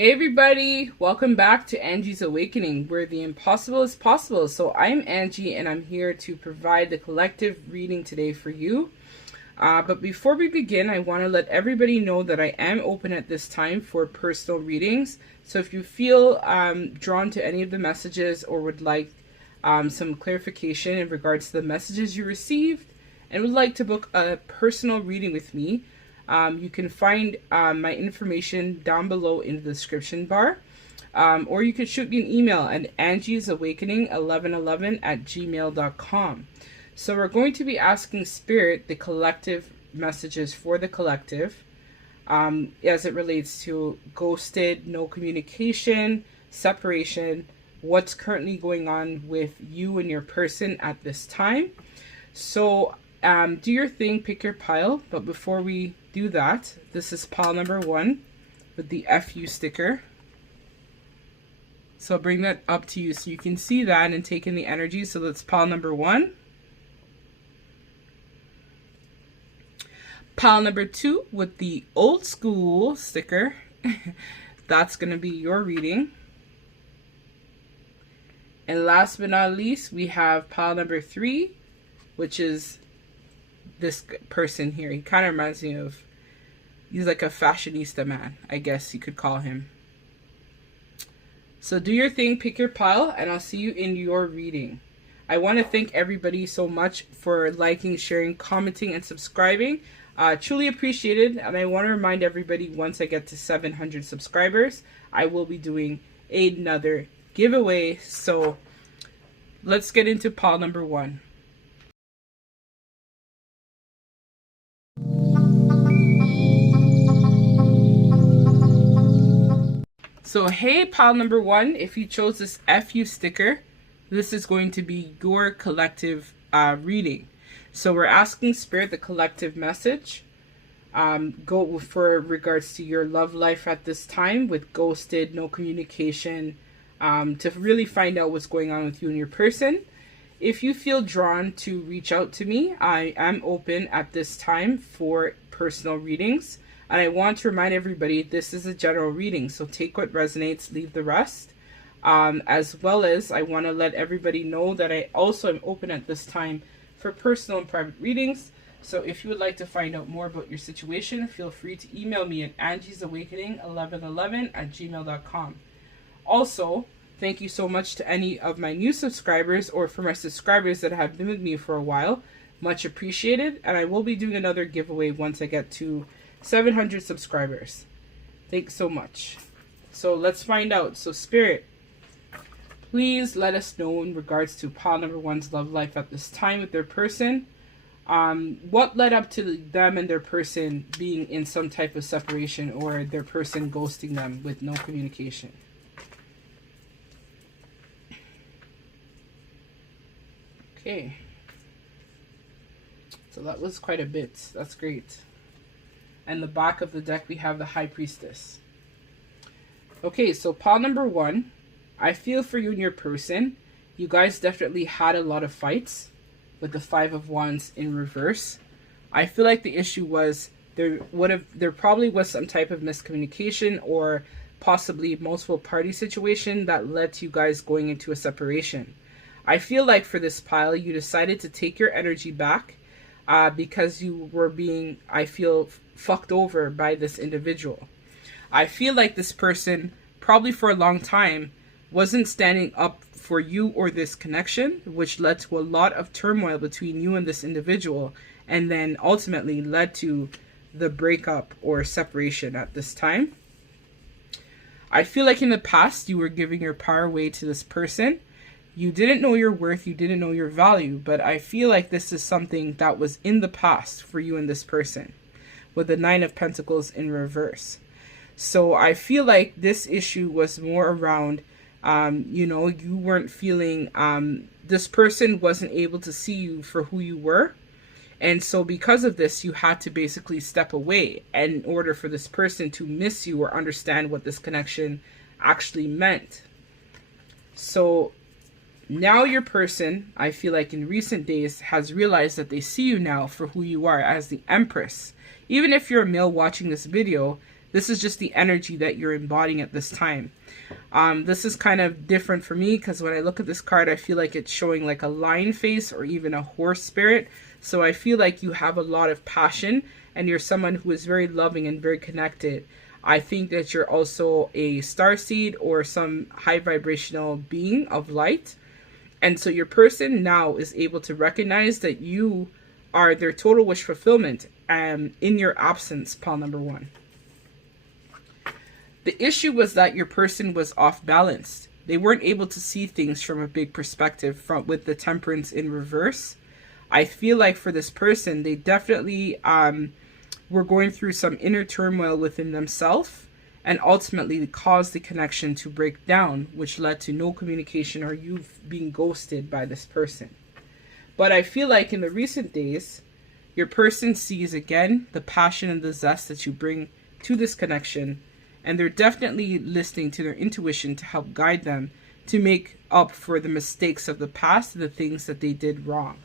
Hey everybody, welcome back to Angie's Awakening, where the impossible is possible. So I'm Angie and I'm here to provide the collective reading today for you. But before we begin, I want to let everybody know that I am open at this time for personal readings. So if you feel drawn to any of the messages or would like some clarification in regards to the messages you received and would like to book a personal reading with me, you can find my information down below in the description bar. Or you can shoot me an email at angiesawakening1111@gmail.com. So we're going to be asking Spirit the collective messages for the collective as it relates to ghosted, no communication, separation, what's currently going on with you and your person at this time. So do your thing, pick your pile. But before we do that, this is pile number 1 with the FU sticker. So I'll bring that up to you so you can see that and take in the energy. So that's pile number 1. Pile number 2 with the old school sticker. That's going to be your reading. And last but not least, we have pile number 3, which is this person here. He kind of reminds me of, he's like a fashionista man, I guess you could call him. So do your thing, pick your pile, and I'll see you in your reading. I want to thank everybody so much for liking, sharing, commenting, and subscribing. Truly appreciated. And I want to remind everybody, once I get to 700 subscribers, I will be doing another giveaway. So let's get into pile number 1. So hey, pile number 1, if you chose this FU sticker, this is going to be your collective reading. So we're asking Spirit the collective message. Go for regards to your love life at this time with ghosted, no communication, to really find out what's going on with you and your person. If you feel drawn to reach out to me, I am open at this time for personal readings. And I want to remind everybody, this is a general reading, so take what resonates, leave the rest. As well as I want to let everybody know that I also am open at this time for personal and private readings. So if you would like to find out more about your situation, feel free to email me at angiesawakening1111@gmail.com. Also, thank you so much to any of my new subscribers or for my subscribers that have been with me for a while. Much appreciated. And I will be doing another giveaway once I get to 700 subscribers. Thanks so much. So let's find out. So Spirit, please let us know in regards to pile number 1's love life at this time with their person. What led up to them and their person being in some type of separation, or their person ghosting them with no communication? Okay. So that was quite a bit. That's great. And the back of the deck, we have the High Priestess. Okay, so pile number 1. I feel for you and your person. You guys definitely had a lot of fights with the 5 of Wands in reverse. I feel like the issue was there probably was some type of miscommunication or possibly multiple party situation that led to you guys going into a separation. I feel like for this pile, you decided to take your energy back because you were being, I feel, fucked over by this individual. I feel like this person, probably for a long time, wasn't standing up for you or this connection, which led to a lot of turmoil between you and this individual, and then ultimately led to the breakup or separation at this time. I feel like in the past, you were giving your power away to this person. You didn't know your worth, you didn't know your value, but I feel like this is something that was in the past for you and this person, with the 9 of Pentacles in reverse. So I feel like this issue was more around, you weren't feeling, this person wasn't able to see you for who you were. And so because of this, you had to basically step away in order for this person to miss you or understand what this connection actually meant. So now your person, I feel like in recent days, has realized that they see you now for who you are as the Empress. Even if you're a male watching this video, This is just the energy that you're embodying at this time. This is kind of different for me because when I look at this card, I feel like it's showing like a lion face or even a horse spirit. So I feel like you have a lot of passion and you're someone who is very loving and very connected. I think that you're also a starseed or some high vibrational being of light. And so your person now is able to recognize that you are their total wish fulfillment in your absence, pile number 1. The issue was that your person was off balance. They weren't able to see things from a big perspective with the temperance in reverse. I feel like for this person, they definitely were going through some inner turmoil within themselves and ultimately caused the connection to break down, which led to no communication or you being ghosted by this person. But I feel like in the recent days, your person sees again the passion and the zest that you bring to this connection, and they're definitely listening to their intuition to help guide them to make up for the mistakes of the past and the things that they did wrong.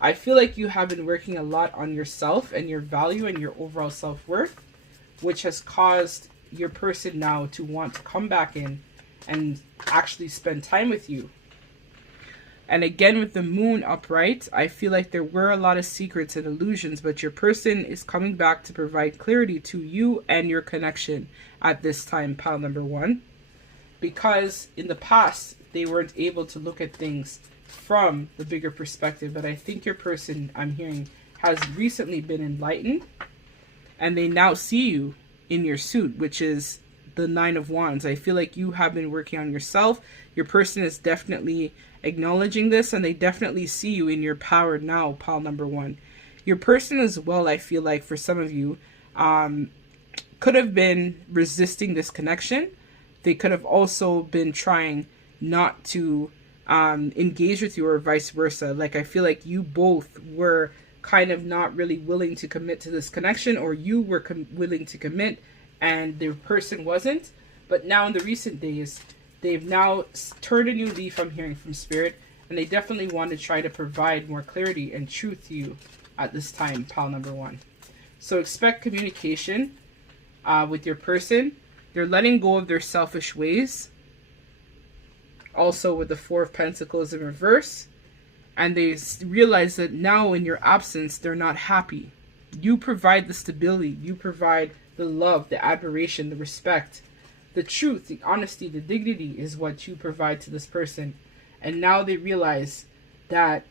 I feel like you have been working a lot on yourself and your value and your overall self-worth, which has caused your person now to want to come back in and actually spend time with you. And again, with the moon upright, I feel like there were a lot of secrets and illusions, but your person is coming back to provide clarity to you and your connection at this time, pile number 1. Because in the past, they weren't able to look at things from the bigger perspective. But I think your person, I'm hearing, has recently been enlightened. And they now see you in your suit, which is the 9 of Wands. I feel like you have been working on yourself. Your person is definitely acknowledging this, and they definitely see you in your power now, pile number 1. Your person as well, I feel like for some of you, could have been resisting this connection. They could have also been trying not to engage with you or vice versa. Like I feel like you both were kind of not really willing to commit to this connection, or you were willing to commit and the person wasn't. But now in the recent days, they've now turned a new leaf, I'm hearing from Spirit, and they definitely want to try to provide more clarity and truth to you at this time, pile number 1. So expect communication with your person. They're letting go of their selfish ways. Also with the 4 of Pentacles in reverse. And they realize that now in your absence, they're not happy. You provide the stability. You provide the love, the admiration, the respect. The truth, the honesty, the dignity is what you provide to this person. And now they realize that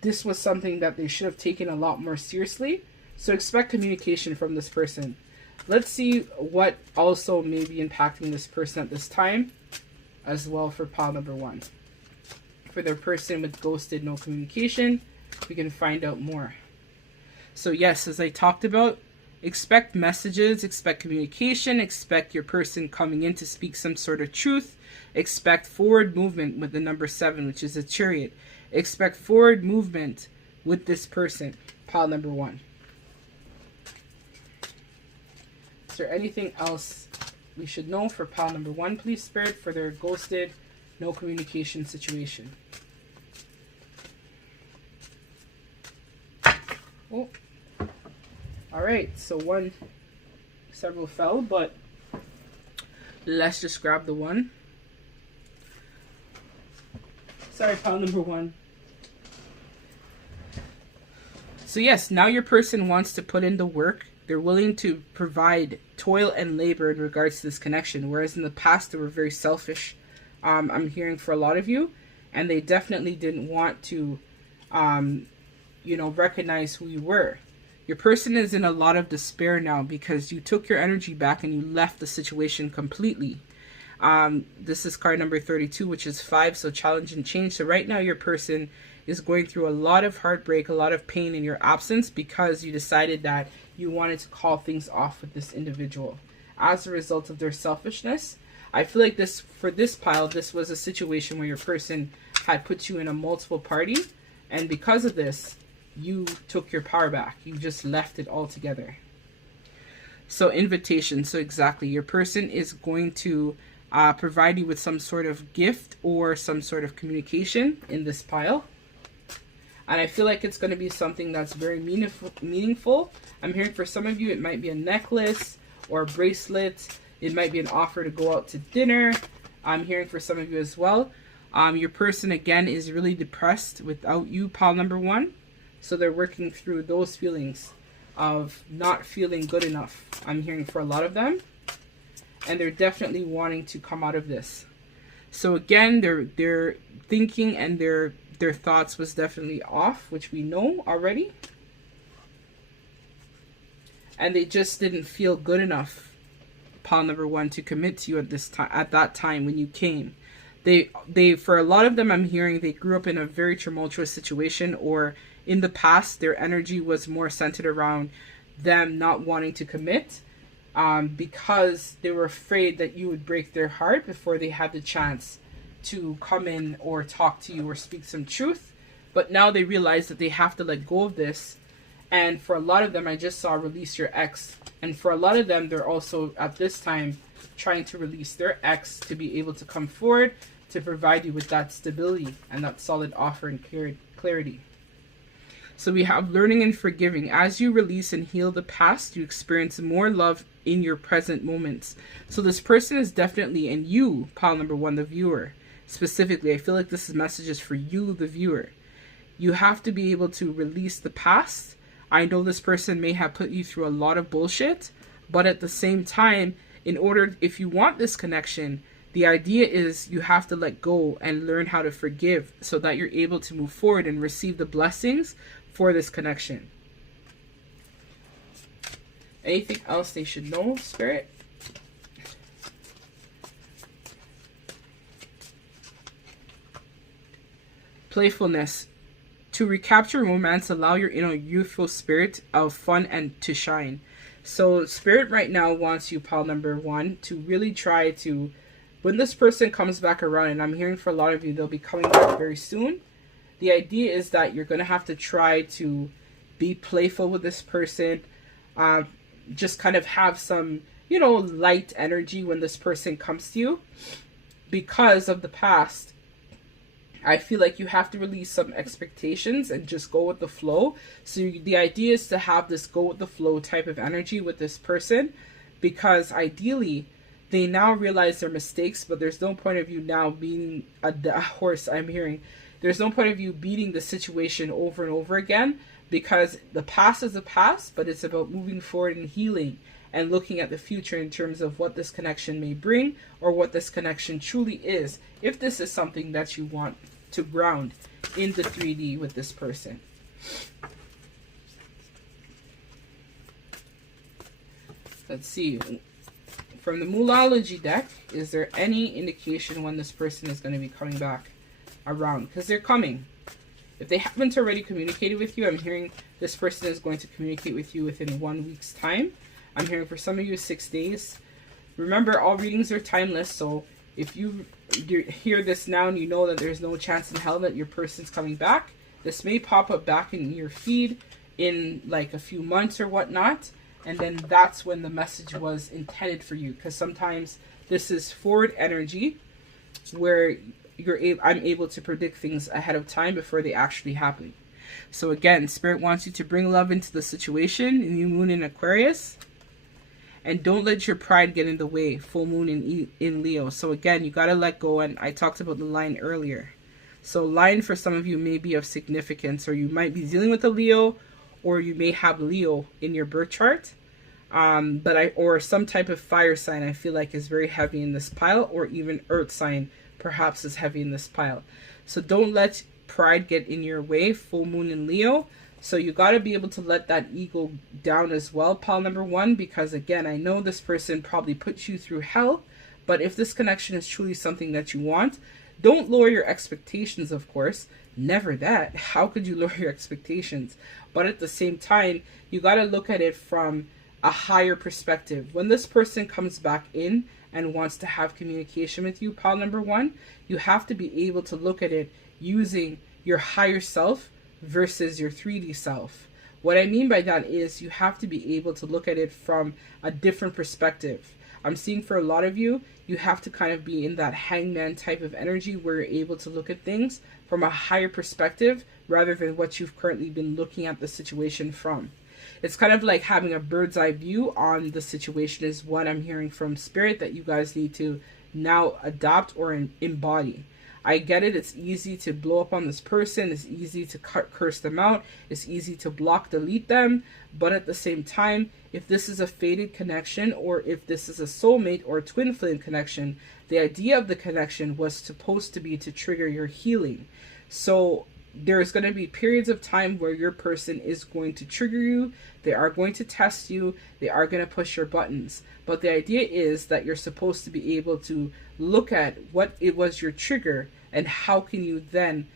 this was something that they should have taken a lot more seriously. So expect communication from this person. Let's see what also may be impacting this person at this time as well for pile number 1. For their person with ghosted, no communication, we can find out more. So yes, as I talked about, expect messages, expect communication, expect your person coming in to speak some sort of truth. Expect forward movement with the number 7, which is a chariot. Expect forward movement with this person, pile number 1. Is there anything else we should know for pile number 1, please, Spirit, for their ghosted, no communication situation? Oh. Alright, so several fell, but let's just grab the 1. Sorry, pile number 1. So yes, now your person wants to put in the work. They're willing to provide toil and labor in regards to this connection, whereas in the past they were very selfish. I'm hearing for a lot of you, and they definitely didn't want to, recognize who you were. Your person is in a lot of despair now because you took your energy back and you left the situation completely. This is card number 32, which is 5, so challenge and change. So right now your person is going through a lot of heartbreak, a lot of pain in your absence because you decided that you wanted to call things off with this individual. As a result of their selfishness, I feel like for this pile, this was a situation where your person had put you in a multiple party, and because of this, you took your power back. You just left it all together. So invitation. So exactly, your person is going to provide you with some sort of gift or some sort of communication in this pile. And I feel like it's going to be something that's very meaningful. I'm hearing for some of you, it might be a necklace or a bracelet. It might be an offer to go out to dinner. I'm hearing for some of you as well. Your person, again, is really depressed without you, pile number 1. So they're working through those feelings of not feeling good enough. I'm hearing for a lot of them. And they're definitely wanting to come out of this. So again, their thinking and their thoughts was definitely off, which we know already. And they just didn't feel good enough, pile number 1, to commit to you at that time when you came. They for a lot of them, I'm hearing they grew up in a very tumultuous situation, or in the past their energy was more centered around them not wanting to commit, because they were afraid that you would break their heart before they had the chance to come in or talk to you or speak some truth. But now they realize that they have to let go of this. And for a lot of them, I just saw release your ex. And for a lot of them, they're also at this time trying to release their ex to be able to come forward to provide you with that stability and that solid offer and clarity. So we have learning and forgiving. As you release and heal the past, you experience more love in your present moments. So this person is definitely, and you, pile number 1, the viewer, specifically, I feel like this message is for you, the viewer. You have to be able to release the past. I know this person may have put you through a lot of bullshit, but at the same time, if you want this connection, the idea is you have to let go and learn how to forgive so that you're able to move forward and receive the blessings for this connection. Anything else they should know, Spirit? Playfulness. To recapture romance, allow your inner youthful spirit of fun and to shine. So Spirit right now wants you, pile number 1, to really try to, when this person comes back around, and I'm hearing for a lot of you, they'll be coming back very soon. The idea is that you're going to have to try to be playful with this person. Just kind of have some, light energy when this person comes to you. Because of the past, I feel like you have to release some expectations and just go with the flow. So the idea is to have this go with the flow type of energy with this person, because ideally they now realize their mistakes, but there's no point of you now being a horse. I'm hearing there's no point of you beating the situation over and over again, because the past is the past, but it's about moving forward and healing and looking at the future in terms of what this connection may bring, or what this connection truly is, if this is something that you want to ground in the 3D with this person. Let's see. From the Moolology deck, is there any indication when this person is going to be coming back around? Because they're coming. If they haven't already communicated with you, I'm hearing this person is going to communicate with you within 1 week's time. I'm hearing for some of you 6 days. Remember, all readings are timeless, so if you hear this now and you know that there's no chance in hell that your person's coming back, this may pop up back in your feed in like a few months or whatnot, and then that's when the message was intended for you. Because sometimes this is forward energy where I'm able to predict things ahead of time before they actually happen. So again, Spirit wants you to bring love into the situation. New moon in Aquarius. And don't let your pride get in the way. Full moon in Leo. So again, you got to let go. And I talked about the line earlier. So line for some of you may be of significance. Or you might be dealing with a Leo. Or you may have Leo in your birth chart. Or some type of fire sign I feel like is very heavy in this pile. Or even earth sign perhaps is heavy in this pile. So don't let pride get in your way. Full moon in Leo. So you got to be able to let that ego down as well, pile number 1, because again, I know this person probably put you through hell, but if this connection is truly something that you want, don't lower your expectations, of course. Never that. How could you lower your expectations? But at the same time, you got to look at it from a higher perspective. When this person comes back in and wants to have communication with you, pile number 1, you have to be able to look at it using your higher self versus your 3D self. What I mean by that is you have to be able to look at it from a different perspective. I'm seeing for a lot of you, you have to kind of be in that hangman type of energy where you're able to look at things from a higher perspective rather than what you've currently been looking at the situation from. It's kind of like having a bird's eye view on the situation is what I'm hearing from Spirit that you guys need to now adopt or embody. I get it. It's easy to blow up on this person. It's easy to curse them out. It's easy to block, delete them. But at the same time, if this is a fated connection, or if this is a soulmate or a twin flame connection, the idea of the connection was supposed to be to trigger your healing. So there's going to be periods of time where your person is going to trigger you. They are going to test you. They are going to push your buttons. But the idea is that you're supposed to be able to look at what it was your trigger and how can you then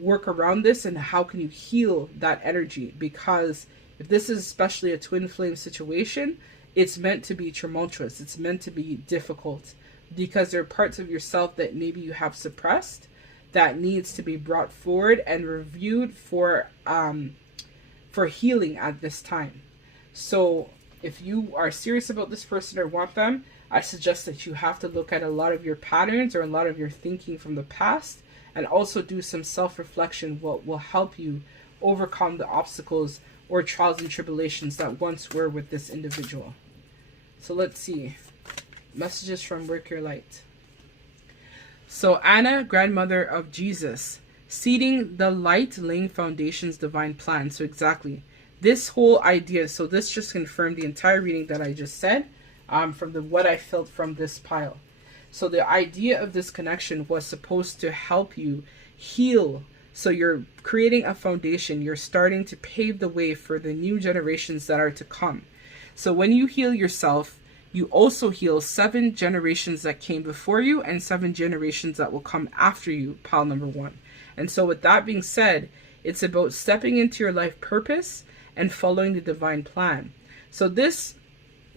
work around this and how can you heal that energy. Because if this is especially a twin flame situation, it's meant to be tumultuous. It's meant to be difficult because there are parts of yourself that maybe you have suppressed that needs to be brought forward and reviewed for healing at this time. So if you are serious about this person or want them, I suggest that you have to look at a lot of your patterns or a lot of your thinking from the past and also do some self-reflection, what will help you overcome the obstacles or trials and tribulations that once were with this individual. So let's see. Messages from Work Your Light. So Anna, grandmother of Jesus, seeding the light, laying foundations, divine plan. So exactly this whole idea. So this just confirmed the entire reading that I just said from what I felt from this pile. So the idea of this connection was supposed to help you heal. So you're creating a foundation. You're starting to pave the way for the new generations that are to come. So when you heal yourself, you also heal 7 generations that came before you and 7 generations that will come after you, pile number 1. And so with that being said, it's about stepping into your life purpose and following the divine plan. So this,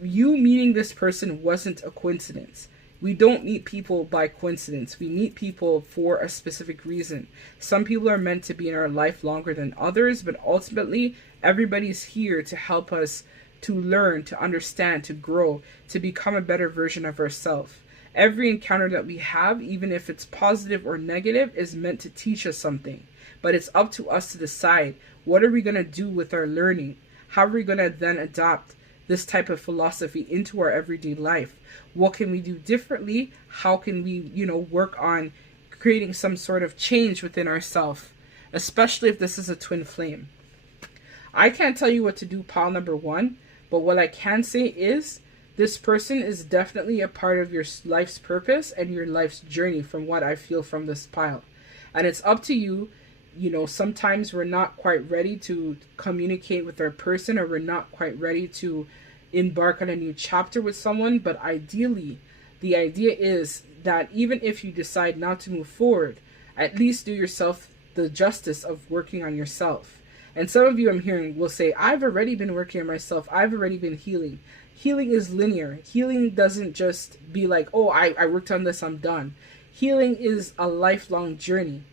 you meeting this person wasn't a coincidence. We don't meet people by coincidence. We meet people for a specific reason. Some people are meant to be in our life longer than others, but ultimately everybody's here to help us to learn, to understand, to grow, to become a better version of ourselves. Every encounter that we have, even if it's positive or negative, is meant to teach us something. But it's up to us to decide, what are we going to do with our learning? How are we going to then adopt this type of philosophy into our everyday life? What can we do differently? How can we, work on creating some sort of change within ourselves, especially if this is a twin flame? I can't tell you what to do, pile number 1, but what I can say is this person is definitely a part of your life's purpose and your life's journey from what I feel from this pile. And it's up to you. Sometimes we're not quite ready to communicate with our person, or we're not quite ready to embark on a new chapter with someone. But ideally, the idea is that even if you decide not to move forward, at least do yourself the justice of working on yourself. And some of you I'm hearing will say, I've already been working on myself. I've already been healing. Healing is linear. Healing doesn't just be like, oh, I worked on this, I'm done. Healing is a lifelong journey.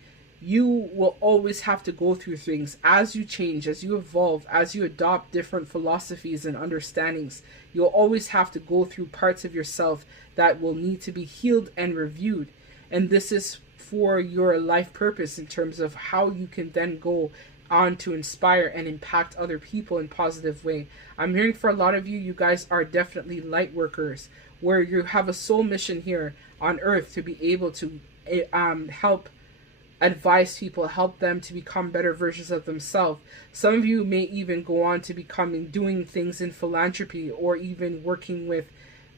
You will always have to go through things as you change, as you evolve, as you adopt different philosophies and understandings. You'll always have to go through parts of yourself that will need to be healed and reviewed. And this is for your life purpose in terms of how you can then go on to inspire and impact other people in a positive way. I'm hearing for a lot of you, you guys are definitely light workers, where you have a soul mission here on earth to be able to help advise people, help them to become better versions of themselves. Some of you may even go on to doing things in philanthropy, or even working with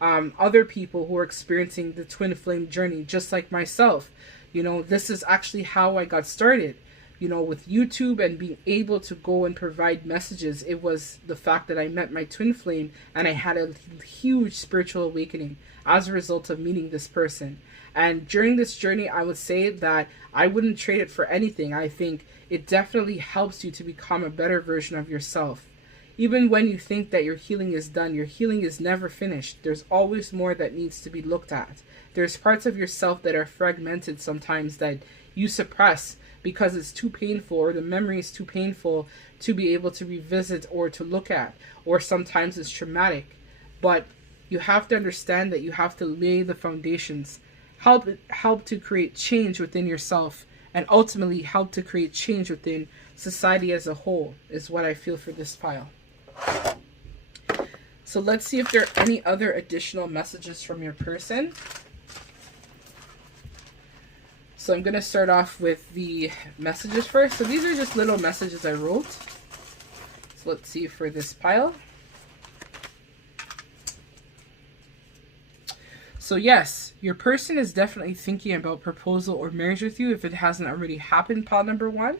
other people who are experiencing the twin flame journey, just like myself. This is actually how I got started. With YouTube and being able to go and provide messages. It was the fact that I met my twin flame and I had a huge spiritual awakening as a result of meeting this person. And during this journey, I would say that I wouldn't trade it for anything. I think it definitely helps you to become a better version of yourself. Even when you think that your healing is done, your healing is never finished. There's always more that needs to be looked at. There's parts of yourself that are fragmented sometimes that you suppress because it's too painful, or the memory is too painful to be able to revisit or to look at, or sometimes it's traumatic. But you have to understand that you have to lay the foundations, help to create change within yourself, and ultimately help to create change within society as a whole, is what I feel for this pile. So let's see if there are any other additional messages from your person. So I'm going to start off with the messages first. So these are just little messages I wrote. So let's see for this pile. So yes, your person is definitely thinking about proposal or marriage with you if it hasn't already happened, pile number 1.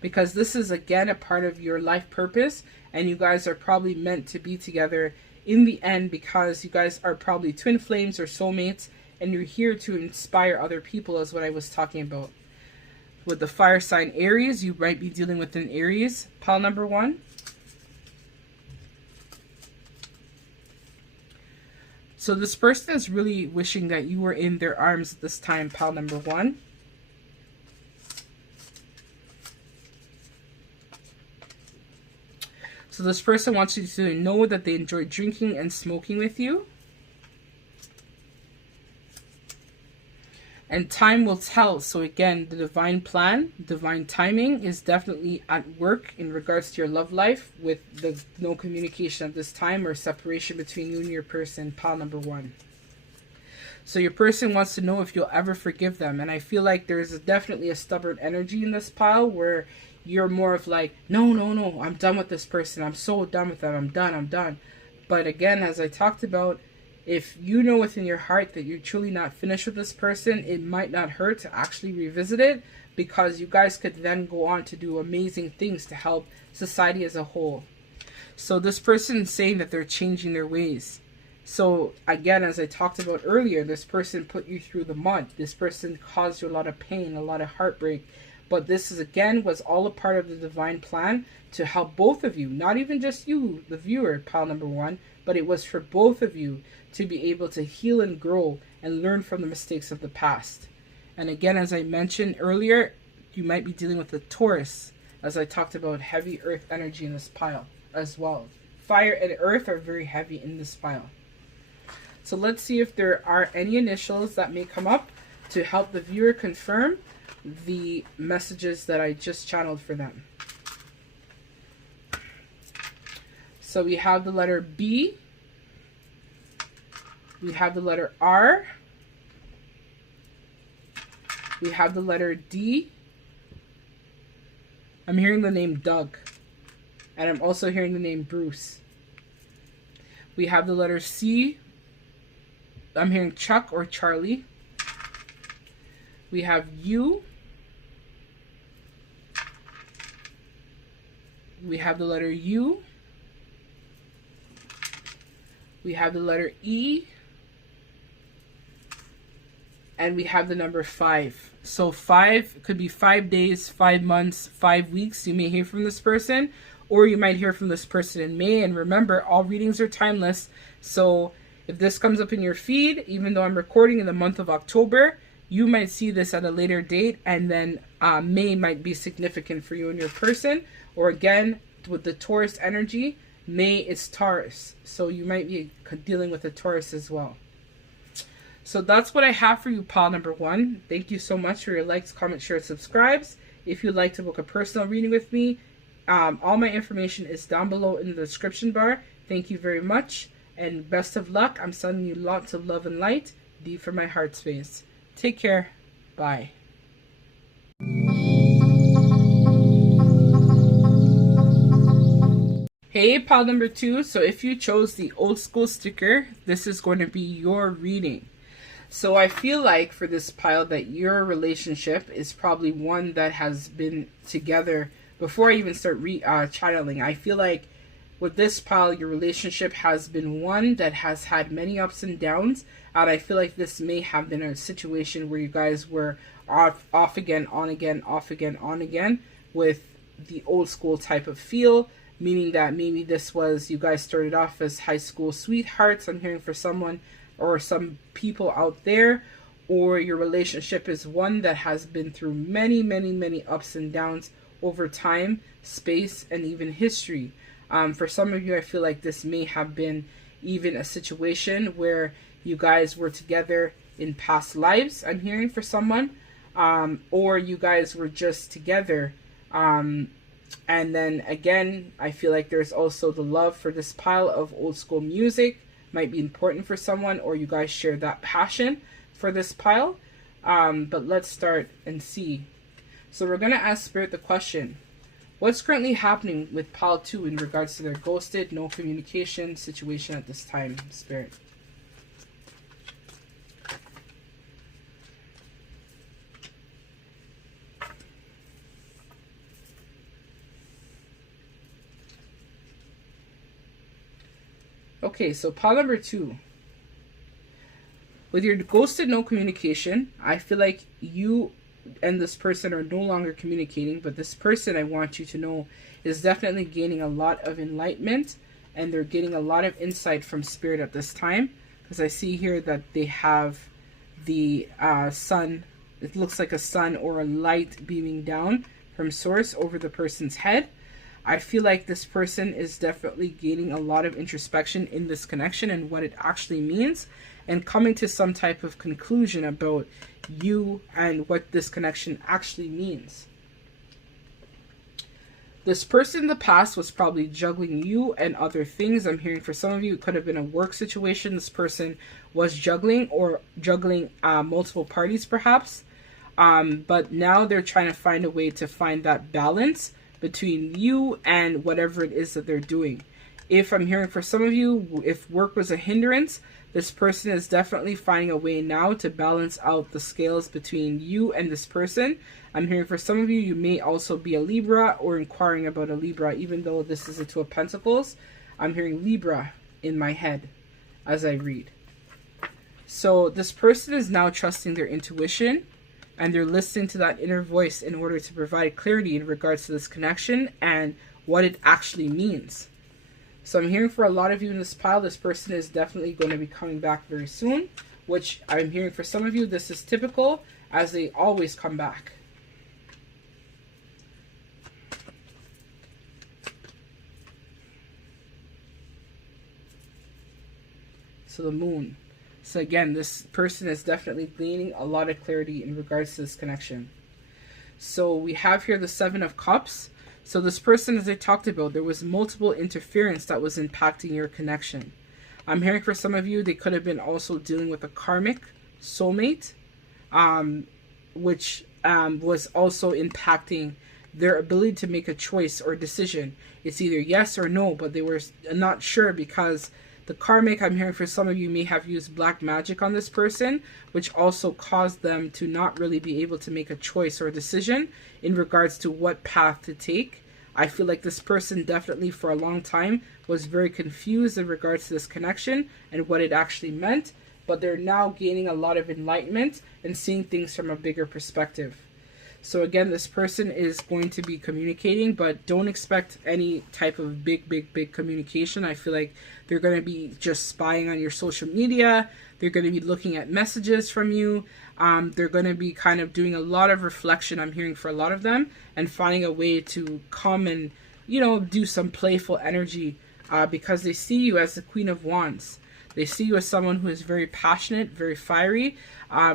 Because this is, again, a part of your life purpose, and you guys are probably meant to be together in the end because you guys are probably twin flames or soulmates, and you're here to inspire other people, is what I was talking about. With the fire sign Aries, you might be dealing with an Aries, pile number 1. So this person is really wishing that you were in their arms at this time, pile number 1. So this person wants you to know that they enjoy drinking and smoking with you. And time will tell. So again, the divine plan, divine timing is definitely at work in regards to your love life with the no communication at this time or separation between you and your person, pile number 1. So your person wants to know if you'll ever forgive them. And I feel like there's definitely a stubborn energy in this pile where you're more of like, no, I'm done with this person. I'm so done with them. I'm done. But again, as I talked about, if you know within your heart that you're truly not finished with this person, it might not hurt to actually revisit it because you guys could then go on to do amazing things to help society as a whole. So this person is saying that they're changing their ways. So again, as I talked about earlier, this person put you through the mud. This person caused you a lot of pain, a lot of heartbreak. But this is, again, was all a part of the divine plan to help both of you. Not even just you, the viewer, pile number 1, but it was for both of you to be able to heal and grow and learn from the mistakes of the past. And again, as I mentioned earlier, you might be dealing with a Taurus, as I talked about heavy earth energy in this pile as well. Fire and earth are very heavy in this pile. So let's see if there are any initials that may come up to help the viewer confirm the messages that I just channeled for them. So we have the letter B, we have the letter R, we have the letter D. I'm hearing the name Doug, and I'm also hearing the name Bruce. We have the letter C. I'm hearing Chuck or Charlie. We have U. We have the letter U. We have the letter E. And we have the number 5. So 5 could be 5 days, 5 months, 5 weeks. You may hear from this person, or you might hear from this person in May. And remember, all readings are timeless. So if this comes up in your feed, even though I'm recording in the month of October, you might see this at a later date, and then May might be significant for you and your person. Or again, with the Taurus energy, May is Taurus. So you might be dealing with a Taurus as well. So that's what I have for you, pile number 1. Thank you so much for your likes, comments, shares, subscribes. If you'd like to book a personal reading with me, all my information is down below in the description bar. Thank you very much, and best of luck. I'm sending you lots of love and light. D for my heart space. Take care. Bye. Hey, pile number 2. So if you chose the old school sticker, this is going to be your reading. So I feel like for this pile that your relationship is probably one that has been together before I even start channeling. I feel like with this pile, your relationship has been one that has had many ups and downs. And I feel like this may have been a situation where you guys were off again, on again, off again, on again with the old school type of feel. Meaning that maybe this was, you guys started off as high school sweethearts, I'm hearing for someone or some people out there, or your relationship is one that has been through many ups and downs over time, space, and even history. For some of you, I feel like this may have been even a situation where you guys were together in past lives, I'm hearing for someone, or you guys were just together And then again, I feel like there's also the love for this pile of old school music might be important for someone, or you guys share that passion for this pile. But let's start and see. So we're going to ask Spirit the question: what's currently happening with pile 2 in regards to their ghosted, no communication situation at this time, Spirit? Okay, so pile number 2. With your ghosted, no communication, I feel like you and this person are no longer communicating, but this person, I want you to know, is definitely gaining a lot of enlightenment, and they're getting a lot of insight from Spirit at this time, because I see here that they have the sun. It looks like a sun or a light beaming down from source over the person's head. I feel like this person is definitely gaining a lot of introspection in this connection and what it actually means, and coming to some type of conclusion about you and what this connection actually means. This person in the past was probably juggling you and other things. I'm hearing for some of you, it could have been a work situation. This person was juggling multiple parties perhaps. But now they're trying to find a way to find that balance between you and whatever it is that they're doing. If I'm hearing for some of you, if work was a hindrance, this person is definitely finding a way now to balance out the scales between you and this person. I'm hearing for some of you, you may also be a Libra or inquiring about a Libra, even though this is a Two of Pentacles. I'm hearing Libra in my head as I read. So this person is now trusting their intuition, and they're listening to that inner voice in order to provide clarity in regards to this connection and what it actually means. So I'm hearing for a lot of you in this pile, this person is definitely going to be coming back very soon, which I'm hearing for some of you, this is typical, as they always come back. So the moon. So again, this person is definitely gaining a lot of clarity in regards to this connection. So we have here the Seven of Cups. So this person, as I talked about, there was multiple interference that was impacting your connection. I'm hearing for some of you, they could have been also dealing with a karmic soulmate, which was also impacting their ability to make a choice or decision. It's either yes or no, but they were not sure because the karmic, I'm hearing for some of you, may have used black magic on this person, which also caused them to not really be able to make a choice or a decision in regards to what path to take. I feel like this person definitely for a long time was very confused in regards to this connection and what it actually meant, but they're now gaining a lot of enlightenment and seeing things from a bigger perspective. So again, this person is going to be communicating, but don't expect any type of big communication. I feel like they're going to be just spying on your social media. They're going to be looking at messages from you. They're going to be kind of doing a lot of reflection, I'm hearing for a lot of them, and finding a way to come and, do some playful energy because they see you as the Queen of Wands. They see you as someone who is very passionate, very fiery,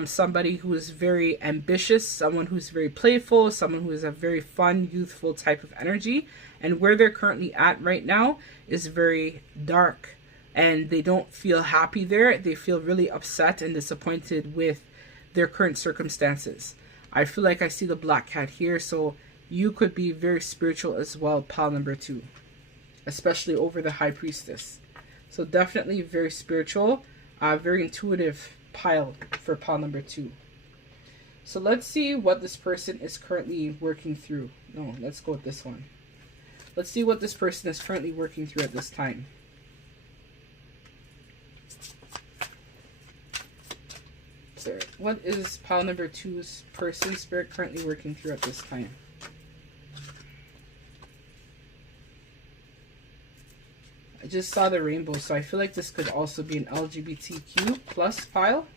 somebody who is very ambitious, someone who's very playful, someone who is a very fun, youthful type of energy. And where they're currently at right now is very dark. And they don't feel happy there. They feel really upset and disappointed with their current circumstances. I feel like I see the black cat here. So you could be very spiritual as well, pile number 2. Especially over the High Priestess. So definitely very spiritual, very intuitive pile for pile number 2. So let's see what this person is currently working through. No, let's go with this one. Let's see what this person is currently working through at this time. So what is pile number 2's person spirit currently working through at this time? I just saw the rainbow, so I feel like this could also be an LGBTQ plus pile.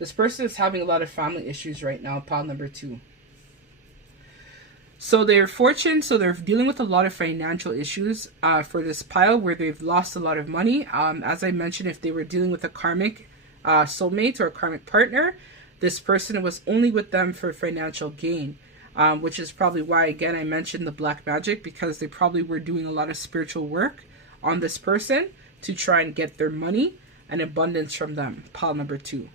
This person is having a lot of family issues right now, pile number 2. So they're fortunate, so they're dealing with a lot of financial issues for this pile where they've lost a lot of money. As I mentioned, if they were dealing with a karmic soulmate or a karmic partner, This person was only with them for financial gain, which is probably why, again, I mentioned the black magic, because they probably were doing a lot of spiritual work on this person to try and get their money and abundance from them. Pile number 2.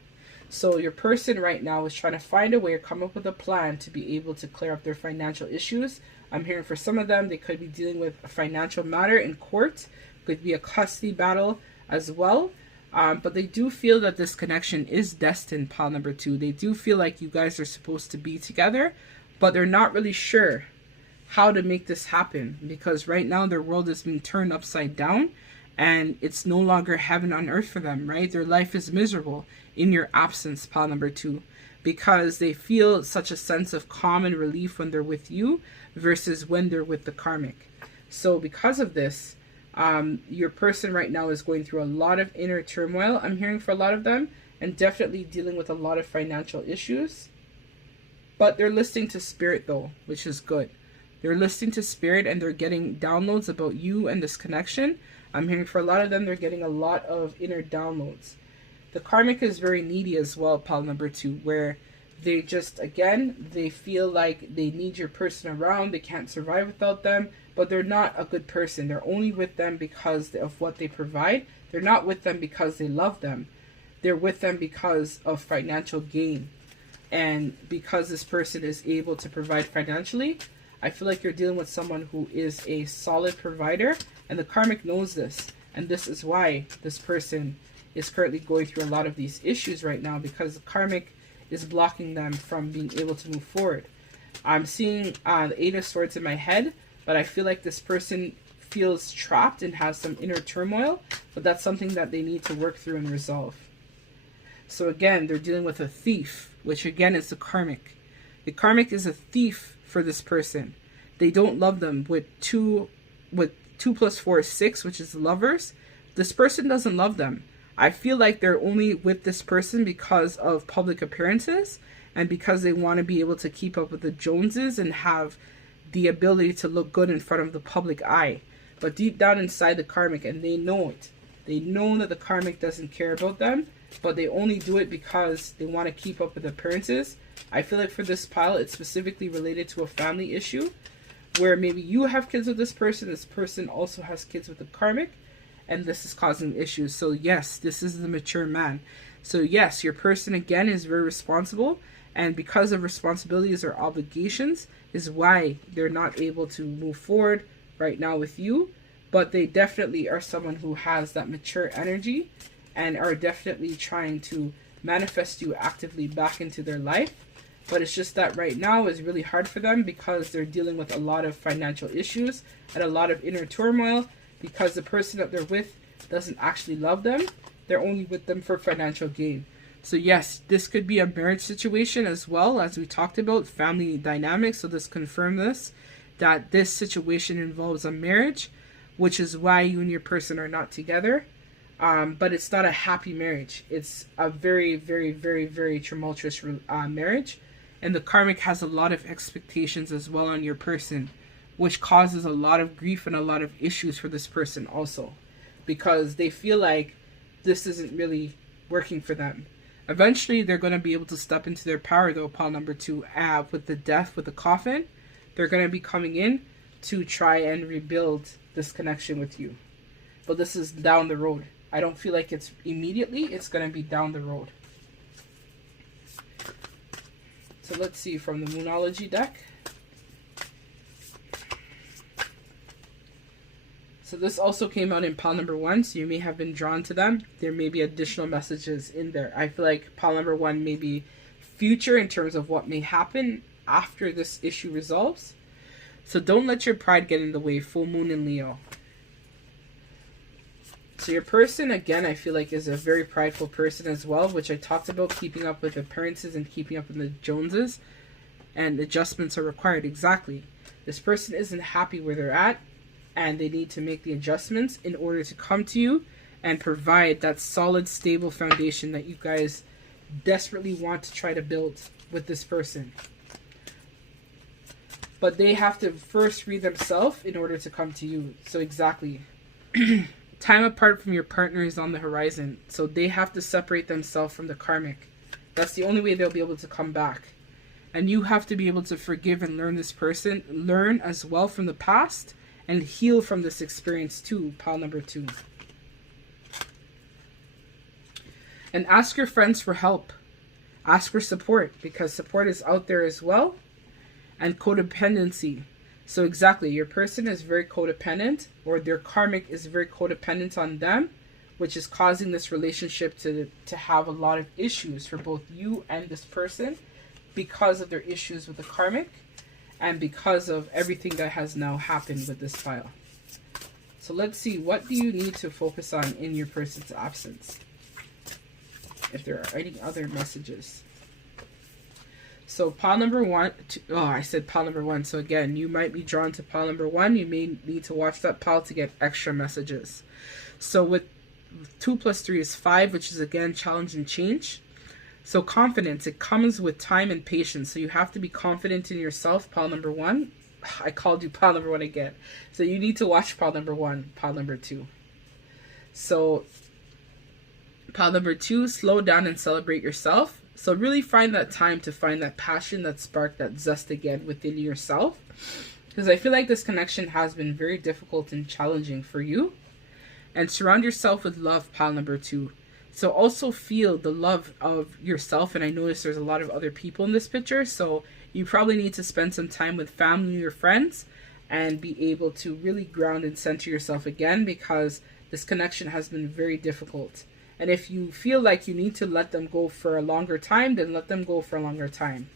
So your person right now is trying to find a way or come up with a plan to be able to clear up their financial issues. I'm hearing for some of them, they could be dealing with a financial matter in court, could be a custody battle as well. But they do feel that this connection is destined, pile number 2. They do feel like you guys are supposed to be together, but they're not really sure how to make this happen, because right now their world is being turned upside down and it's no longer heaven on earth for them, right? Their life is miserable in your absence, pile number 2, because they feel such a sense of calm and relief when they're with you versus when they're with the karmic. So because of this, your person right now is going through a lot of inner turmoil, I'm hearing for a lot of them, and definitely dealing with a lot of financial issues. But they're listening to spirit though, which is good. They're listening to spirit and they're getting downloads about you and this connection. I'm hearing for a lot of them, they're getting a lot of inner downloads. The karmic is very needy as well, pile number 2, where they just, again, they feel like they need your person around. They can't survive without them, but they're not a good person. They're only with them because of what they provide. They're not with them because they love them. They're with them because of financial gain. And because this person is able to provide financially, I feel like you're dealing with someone who is a solid provider, and the karmic knows this. And this is why this person is currently going through a lot of these issues right now, because the karmic is blocking them from being able to move forward. I'm seeing the 8 of Swords in my head, but I feel like this person feels trapped and has some inner turmoil, but that's something that they need to work through and resolve. So again, they're dealing with a thief, which again is the karmic. The karmic is a thief for this person. They don't love them with 2 plus 4 is 6, which is lovers. This person doesn't love them. I feel like they're only with this person because of public appearances and because they want to be able to keep up with the Joneses and have the ability to look good in front of the public eye. But deep down inside the karmic, and they know it, they know that the karmic doesn't care about them, but they only do it because they want to keep up with appearances. I feel like for this pile, it's specifically related to a family issue where maybe you have kids with this person also has kids with the karmic, and this is causing issues. So yes, this is the mature man. So yes, your person again is very responsible, and because of responsibilities or obligations is why they're not able to move forward right now with you. But they definitely are someone who has that mature energy and are definitely trying to manifest you actively back into their life. But it's just that right now is really hard for them because they're dealing with a lot of financial issues and a lot of inner turmoil, because the person that they're with doesn't actually love them. They're only with them for financial gain. So yes, this could be a marriage situation as well, as we talked about, family dynamics. So this confirms this, that this situation involves a marriage, which is why you and your person are not together. But it's not a happy marriage. It's a very, very, very, very tumultuous marriage. And the karmic has a lot of expectations as well on your person, which causes a lot of grief and a lot of issues for this person also, because they feel like this isn't really working for them. Eventually, they're going to be able to step into their power, though, pile number 2, with the death, with the coffin. They're going to be coming in to try and rebuild this connection with you. But this is down the road. I don't feel like it's immediately. It's going to be down the road. So let's see from the Moonology deck. So this also came out in pile number 1, so you may have been drawn to them. There may be additional messages in there. I feel like pile number 1 may be future in terms of what may happen after this issue resolves. So don't let your pride get in the way. Full moon in Leo. So your person, again, I feel like is a very prideful person as well, which I talked about, keeping up with appearances and keeping up with the Joneses, and adjustments are required. Exactly. This person isn't happy where they're at, and they need to make the adjustments in order to come to you and provide that solid, stable foundation that you guys desperately want to try to build with this person. But they have to first free themselves in order to come to you. So exactly. Time apart from your partner is on the horizon. So they have to separate themselves from the karmic That's the only way they'll be able to come back. And you have to be able to forgive and learn this person, learn as well from the past, and heal from this experience too, pile number 2. And ask your friends for help. Ask for support, because support is out there as well. And codependency. So exactly, your person is very codependent, or their karmic is very codependent on them, which is causing this relationship to have a lot of issues for both you and this person, because of their issues with the karmic and because of everything that has now happened with this file. So let's see, what do you need to focus on in your person's absence? If there are any other messages. So pile number 1, I said pile number 1. So again, you might be drawn to pile number 1. You may need to watch that pile to get extra messages. So with 2 plus 3 is 5, which is again challenge and change. So confidence, it comes with time and patience. So you have to be confident in yourself, pile number 1. I called you pile number 1 again. So you need to watch pile number 1, pile number 2. So pile number 2, slow down and celebrate yourself. So really find that time to find that passion, that spark, that zest again within yourself. Because I feel like this connection has been very difficult and challenging for you. And surround yourself with love, pile number 2. So also feel the love of yourself. And I notice there's a lot of other people in this picture. So you probably need to spend some time with family or friends and be able to really ground and center yourself again, because this connection has been very difficult. And if you feel like you need to let them go for a longer time, then let them go for a longer time.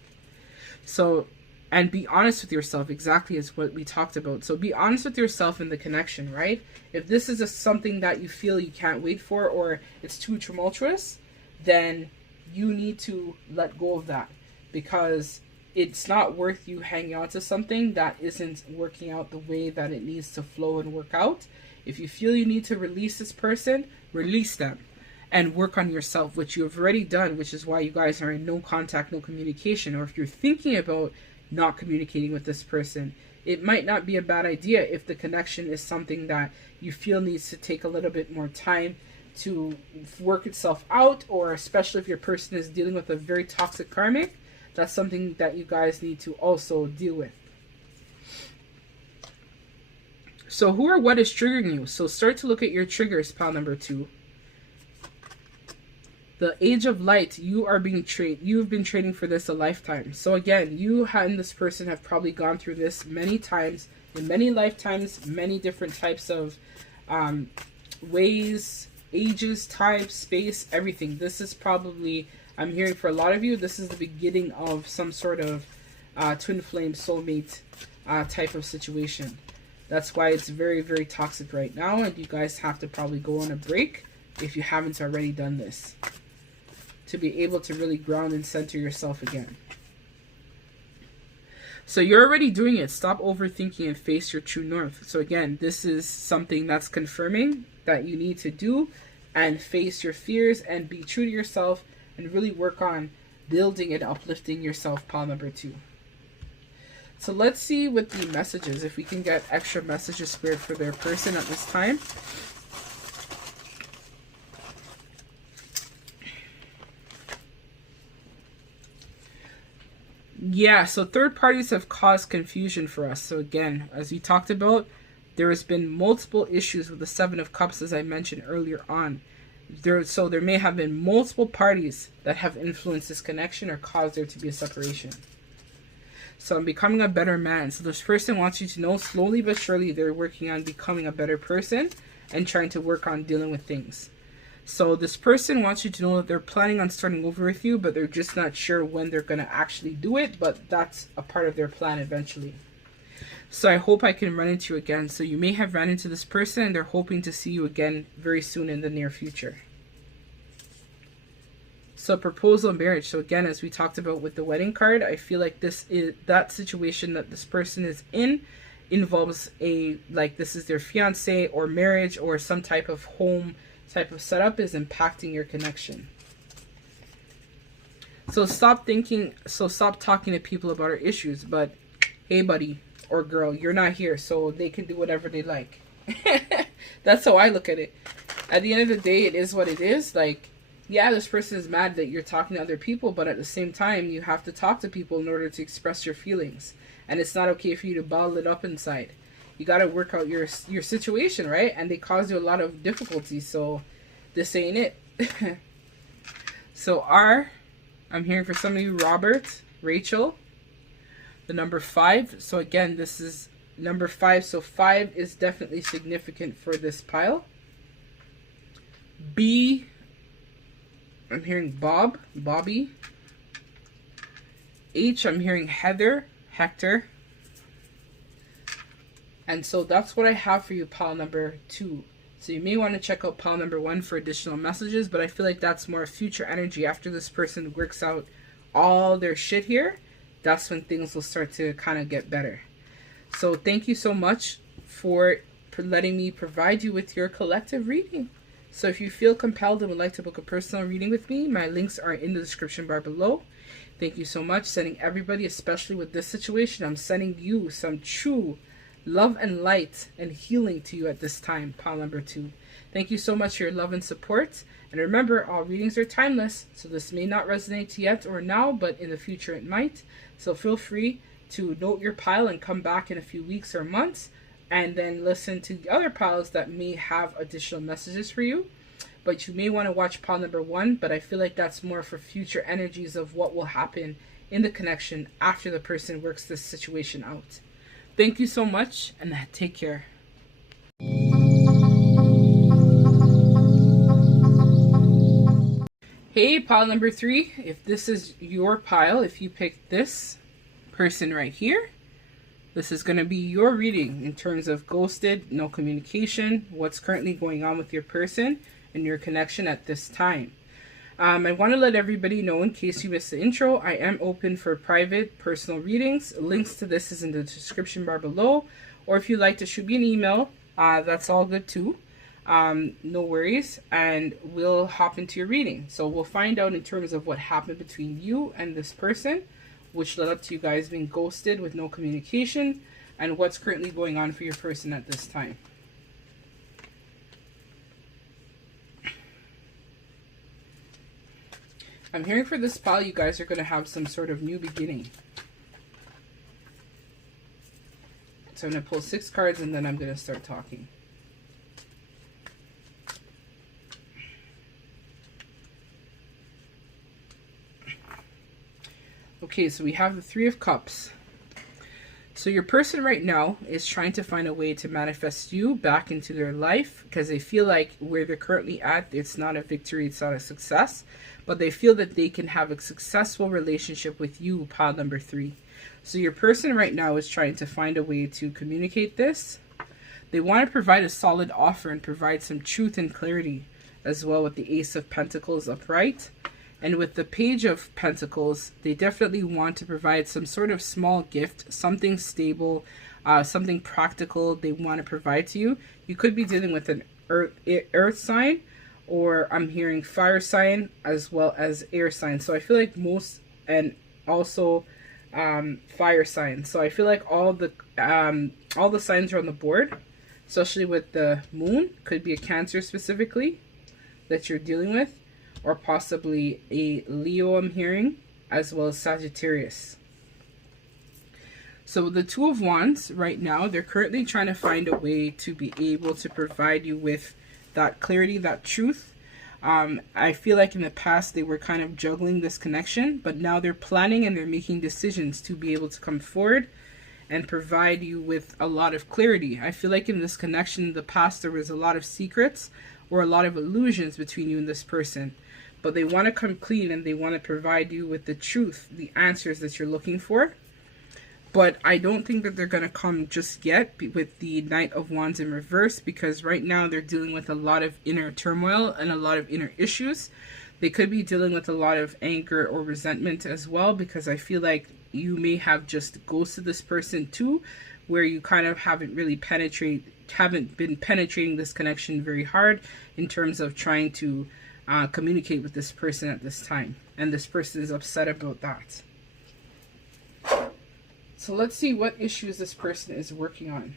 So, and be honest with yourself, exactly as what we talked about. So be honest with yourself in the connection, right? If this is something that you feel you can't wait for, or it's too tumultuous, then you need to let go of that, because it's not worth you hanging on to something that isn't working out the way that it needs to flow and work out. If you feel you need to release this person, release them and work on yourself, which you have already done, which is why you guys are in no contact, no communication. Or if you're thinking about not communicating with this person, it might not be a bad idea if the connection is something that you feel needs to take a little bit more time to work itself out, or especially if your person is dealing with a very toxic karmic, that's something that you guys need to also deal with. So who or what is triggering you? So start to look at your triggers, pile number 2. The age of light, you are being trained. You've been training for this a lifetime. So again, you and this person have probably gone through this many times, in many lifetimes, many different types of ways, ages, time, space, everything. This is probably, I'm hearing for a lot of you, this is the beginning of some sort of twin flame soulmate type of situation. That's why it's very, very toxic right now, and you guys have to probably go on a break if you haven't already done this, to be able to really ground and center yourself again. So you're already doing it. Stop overthinking and face your true north. So again, this is something that's confirming that you need to do, and face your fears and be true to yourself and really work on building and uplifting yourself, pile number 2. So let's see with the messages, if we can get extra messages, Spirit, for their person at this time. Yeah, so third parties have caused confusion for us. So again, as we talked about, there has been multiple issues with the 7 of Cups, as I mentioned earlier on. So there may have been multiple parties that have influenced this connection or caused there to be a separation. So I'm becoming a better man. So this person wants you to know, slowly but surely, they're working on becoming a better person and trying to work on dealing with things. So this person wants you to know that they're planning on starting over with you, but they're just not sure when they're going to actually do it, but that's a part of their plan eventually. So I hope I can run into you again. So you may have ran into this person and they're hoping to see you again very soon in the near future. So proposal and marriage. So again, as we talked about with the wedding card, I feel like this is that situation that this person is in involves this is their fiance or marriage or some type of home type of setup is impacting your connection. So stop talking to people about our issues, but hey buddy or girl, you're not here, so they can do whatever they like. That's how I look at it. At the end of the day, it is what it is. Like, yeah, this person is mad that you're talking to other people, but at the same time, you have to talk to people in order to express your feelings. And it's not okay for you to bottle it up inside. You got to work out your situation, right? And they cause you a lot of difficulty, so this ain't it. So R, I'm hearing for some of you, Robert, Rachel, the number 5. So again, this is number 5. So 5 is definitely significant for this pile. B, I'm hearing Bob, Bobby. H, I'm hearing Heather, Hector. And so that's what I have for you, pile number 2. So you may want to check out pile number 1 for additional messages, but I feel like that's more future energy. After this person works out all their shit here, that's when things will start to kind of get better. So thank you so much for letting me provide you with your collective reading. So if you feel compelled and would like to book a personal reading with me, my links are in the description bar below. Thank you so much. Sending everybody, especially with this situation, I'm sending you some true love and light and healing to you at this time, pile number 2. Thank you so much for your love and support. And remember, all readings are timeless, so this may not resonate yet or now, but in the future it might. So feel free to note your pile and come back in a few weeks or months and then listen to the other piles that may have additional messages for you. But you may want to watch pile number 1, but I feel like that's more for future energies of what will happen in the connection after the person works this situation out. Thank you so much, and take care. Hey, pile number 3, if this is your pile, if you pick this person right here, this is going to be your reading in terms of ghosted, no communication, what's currently going on with your person and your connection at this time. I want to let everybody know, in case you missed the intro, I am open for private personal readings. Links to this is in the description bar below. Or if you'd like to shoot me an email, that's all good too. No worries. And we'll hop into your reading. So we'll find out in terms of what happened between you and this person, which led up to you guys being ghosted with no communication, and what's currently going on for your person at this time. I'm hearing for this pile, you guys are going to have some sort of new beginning. So I'm going to pull 6 cards and then I'm going to start talking. Okay, so we have the 3 of Cups. So your person right now is trying to find a way to manifest you back into their life because they feel like where they're currently at, it's not a victory, it's not a success, but they feel that they can have a successful relationship with you, pile number 3. So your person right now is trying to find a way to communicate this. They want to provide a solid offer and provide some truth and clarity as well with the Ace of Pentacles upright. And with the Page of Pentacles, they definitely want to provide some sort of small gift, something stable, something practical they want to provide to you. You could be dealing with an earth sign, or I'm hearing fire sign as well as air sign. So I feel like most, and also fire sign. So I feel like all the signs are on the board, especially with the moon. Could be a Cancer specifically that you're dealing with, or possibly a Leo I'm hearing, as well as Sagittarius. So the 2 of Wands right now, they're currently trying to find a way to be able to provide you with that clarity, that truth. I feel like in the past they were kind of juggling this connection, but now they're planning and they're making decisions to be able to come forward and provide you with a lot of clarity. I feel like in this connection in the past there was a lot of secrets or a lot of illusions between you and this person. But they want to come clean and they want to provide you with the truth, the answers that you're looking for. But I don't think that they're going to come just yet with the Knight of Wands in reverse, because right now they're dealing with a lot of inner turmoil and a lot of inner issues. They could be dealing with a lot of anger or resentment as well, because I feel like you may have just ghosted this person too, where you kind of haven't been penetrating this connection very hard in terms of trying to communicate with this person at this time, and this person is upset about that. So let's see what issues this person is working on,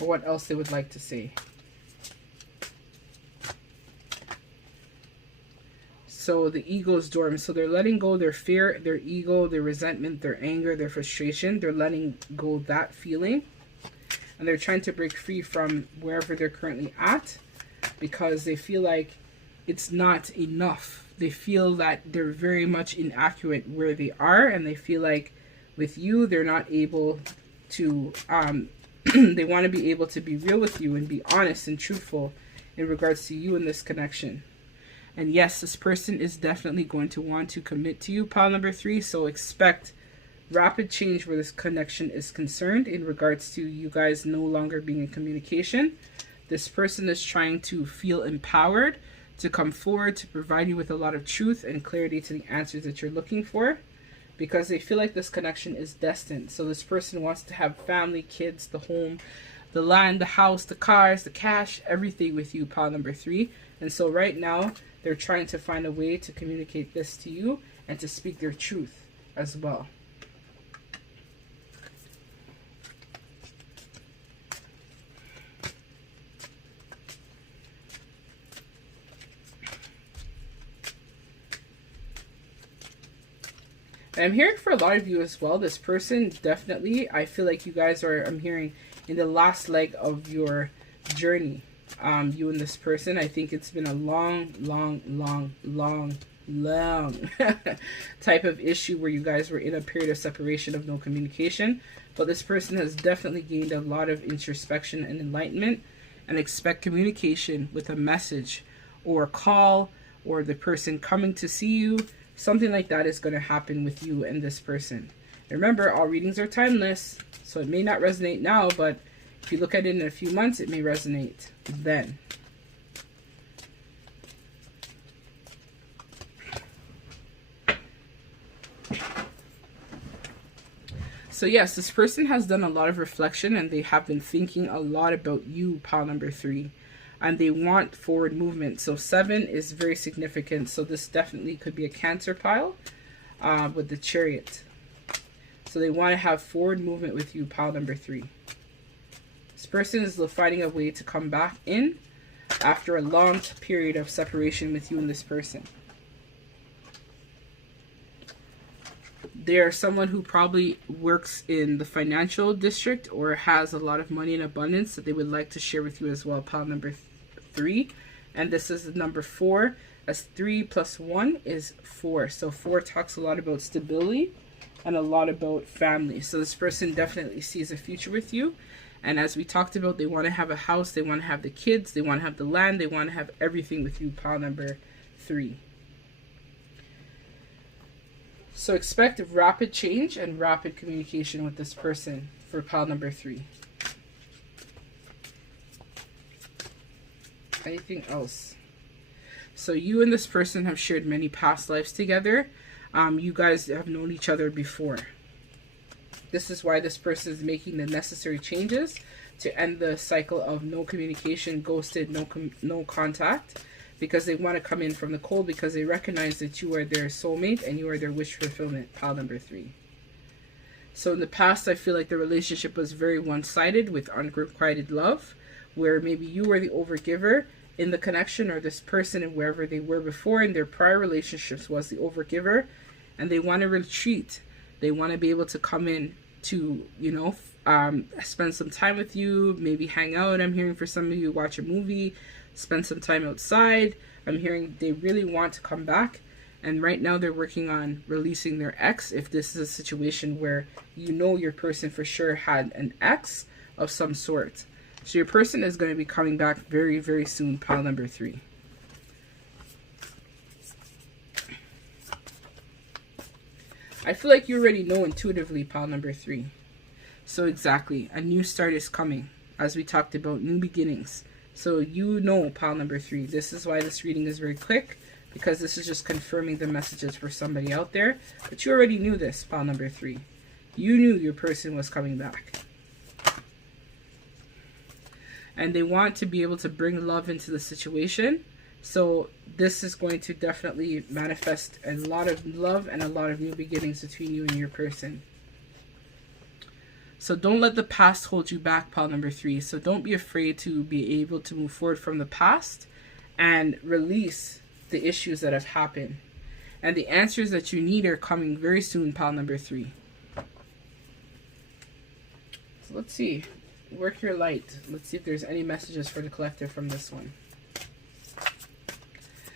or what else they would like to say. So the ego is dormant. So they're letting go their fear, their ego, their resentment, their anger, their frustration. They're letting go that feeling. And they're trying to break free from wherever they're currently at, because they feel like it's not enough. They feel that they're very much inaccurate where they are, and they feel like with you, they're not able to, they want to be able to be real with you and be honest and truthful in regards to you in this connection. And yes, this person is definitely going to want to commit to you, pile number 3. So expect rapid change where this connection is concerned in regards to you guys no longer being in communication. This person is trying to feel empowered to come forward to provide you with a lot of truth and clarity to the answers that you're looking for, because they feel like this connection is destined. So this person wants to have family, kids, the home, the land, the house, the cars, the cash, everything with you, pile number 3. And so right now, they're trying to find a way to communicate this to you and to speak their truth as well. And I'm hearing for a lot of you as well, this person definitely, I feel like you guys are, I'm hearing, in the last leg of your journey. You and this person, I think it's been a long type of issue where you guys were in a period of separation of no communication. But this person has definitely gained a lot of introspection and enlightenment, and expect communication with a message or a call, or the person coming to see you. Something like that is going to happen with you and this person. And remember, all readings are timeless, so it may not resonate now, but if you look at it in a few months, it may resonate then. So yes, this person has done a lot of reflection, and they have been thinking a lot about you, pile number 3. And they want forward movement. So 7 is very significant. So this definitely could be a Cancer pile with the Chariot. So they want to have forward movement with you, pile number 3. This person is finding a way to come back in after a long period of separation with you and this person. They are someone who probably works in the financial district or has a lot of money in abundance that they would like to share with you as well, pile number 3. And this is number 4, as 3 plus 1 is 4. So 4 talks a lot about stability and a lot about family. So this person definitely sees a future with you. And as we talked about, they want to have a house, they want to have the kids, they want to have the land, they want to have everything with you, pile number 3. So expect rapid change and rapid communication with this person for pile number 3. Anything else? So you and this person have shared many past lives together. You guys have known each other before. This is why this person is making the necessary changes to end the cycle of no communication, ghosted, no contact, because they want to come in from the cold, because they recognize that you are their soulmate and you are their wish fulfillment, pile number 3. So in the past, I feel like the relationship was very one-sided with unrequited love, where maybe you were the overgiver in the connection, or this person and wherever they were before in their prior relationships was the overgiver, and they want to retreat. They want to be able to come in to, you know, spend some time with you, maybe hang out. I'm hearing for some of you, watch a movie, spend some time outside. I'm hearing they really want to come back. And right now they're working on releasing their ex. If this is a situation where you know your person for sure had an ex of some sort. So your person is going to be coming back very, very soon, pile number 3. I feel like you already know intuitively, pile number 3. So exactly, a new start is coming, as we talked about, new beginnings. So you know, pile number 3. This is why this reading is very quick, because this is just confirming the messages for somebody out there. But you already knew this, pile number 3. You knew your person was coming back. And they want to be able to bring love into the situation. So this is going to definitely manifest a lot of love and a lot of new beginnings between you and your person. So don't let the past hold you back, pile number 3. So don't be afraid to be able to move forward from the past and release the issues that have happened. And the answers that you need are coming very soon, pile number 3. So let's see. Work your light. Let's see if there's any messages for the collective from this one.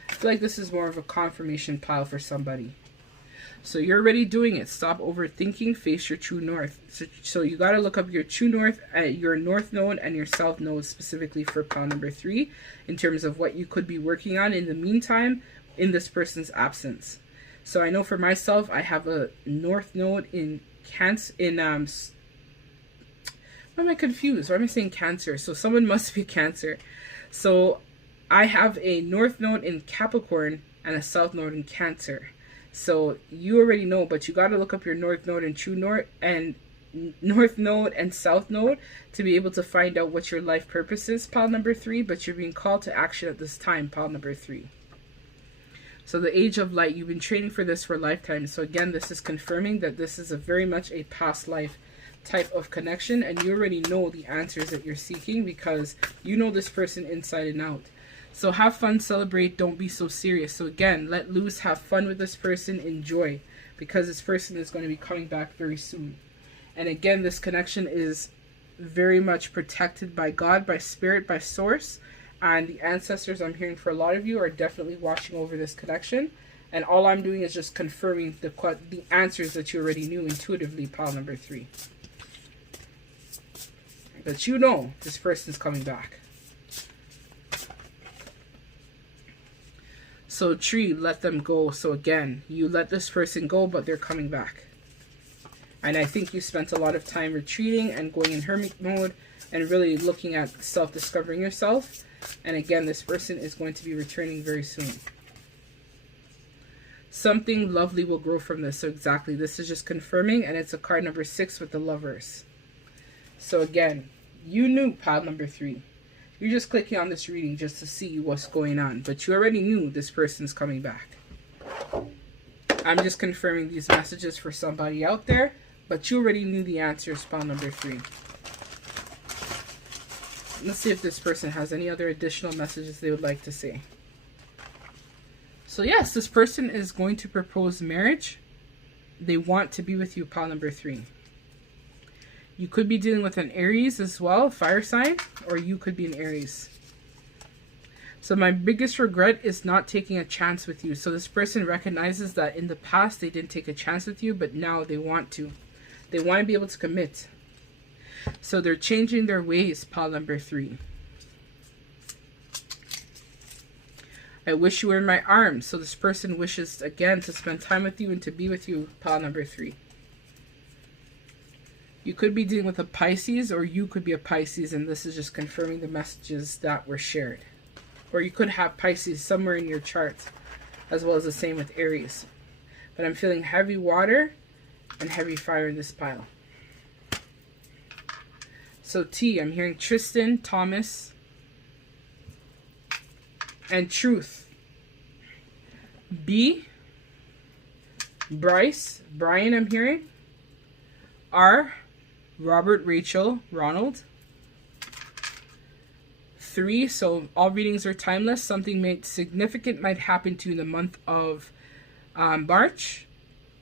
I feel like this is more of a confirmation pile for somebody. So you're already doing it. Stop overthinking. Face your true north. So you got to look up your true north, your north node, and your south node specifically for pile number 3 in terms of what you could be working on in the meantime in this person's absence. So I know for myself, I have a north node in Cancer. Why am I confused? Why am I saying Cancer? So someone must be Cancer. So I have a north node in Capricorn and a south node in Cancer. So you already know, but you got to look up your north node and true north and north node and south node to be able to find out what your life purpose is, pile number 3. But you're being called to action at this time, pile number 3. So the age of light, you've been training for this for a lifetime. So again, this is confirming that this is a very much a past life type of connection, and you already know the answers that you're seeking because you know this person inside and out. So have fun, celebrate, don't be so serious. So again, let loose, have fun with this person, enjoy, because this person is going to be coming back very soon. And again, this connection is very much protected by God, by spirit, by source, and the ancestors I'm hearing for a lot of you are definitely watching over this connection. And all I'm doing is just confirming the answers that you already knew intuitively, pile number 3. But you know this person's coming back. So tree, let them go. So again, you let this person go, but they're coming back. And I think you spent a lot of time retreating and going in hermit mode and really looking at self-discovering yourself. And again, this person is going to be returning very soon. Something lovely will grow from this. So exactly, this is just confirming, and it's a card number 6 with the Lovers. So again, you knew pile number 3. You're just clicking on this reading just to see what's going on, but you already knew this person's coming back. I'm just confirming these messages for somebody out there, but you already knew the answers, pile number 3. Let's see if this person has any other additional messages they would like to say. So yes, this person is going to propose marriage. They want to be with you, pile number 3. You could be dealing with an Aries as well, fire sign, or you could be an Aries. So my biggest regret is not taking a chance with you. So this person recognizes that in the past they didn't take a chance with you, but now they want to. They want to be able to commit. So they're changing their ways, pile number 3. I wish you were in my arms. So this person wishes again to spend time with you and to be with you, pile number 3. You could be dealing with a Pisces, or you could be a Pisces, and this is just confirming the messages that were shared. Or you could have Pisces somewhere in your chart, as well as the same with Aries. But I'm feeling heavy water and heavy fire in this pile. So T, I'm hearing Tristan, Thomas, and Truth. B, Bryce, Brian, I'm hearing. R, Robert, Rachel, Ronald. 3, so all readings are timeless. Something significant might happen to you in the month of March,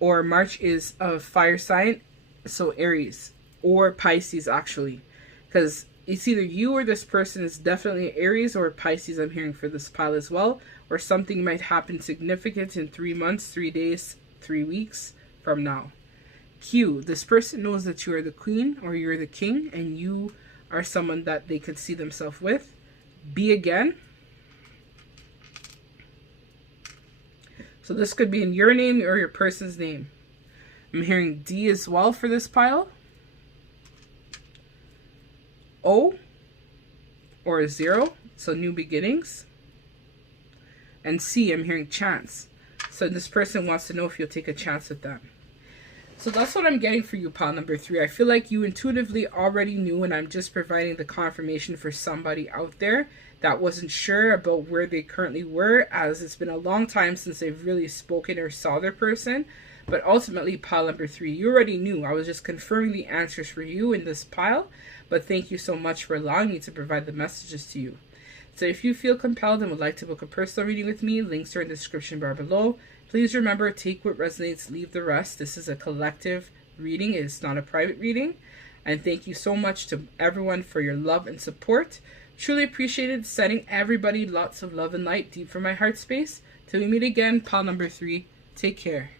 or March is a fire sign, so Aries or Pisces actually, because it's either you or this person is definitely Aries or Pisces. I'm hearing for this pile as well, or something might happen significant in 3 months, 3 days, 3 weeks from now. Q, this person knows that you are the queen or you're the king, and you are someone that they could see themselves with. B again. So this could be in your name or your person's name. I'm hearing D as well for this pile. O or 0, so new beginnings. And C, I'm hearing chance. So this person wants to know if you'll take a chance with them. So that's what I'm getting for you, pile number 3. I feel like you intuitively already knew, and I'm just providing the confirmation for somebody out there that wasn't sure about where they currently were, as it's been a long time since they've really spoken or saw their person. But ultimately, pile number 3, you already knew. I was just confirming the answers for you in this pile, but thank you so much for allowing me to provide the messages to you. So if you feel compelled and would like to book a personal reading with me, links are in the description bar below. Please remember, take what resonates, leave the rest. This is a collective reading. It's not a private reading. And thank you so much to everyone for your love and support. Truly appreciated. Sending everybody lots of love and light deep from my heart space. Till we meet again, pile number 3. Take care.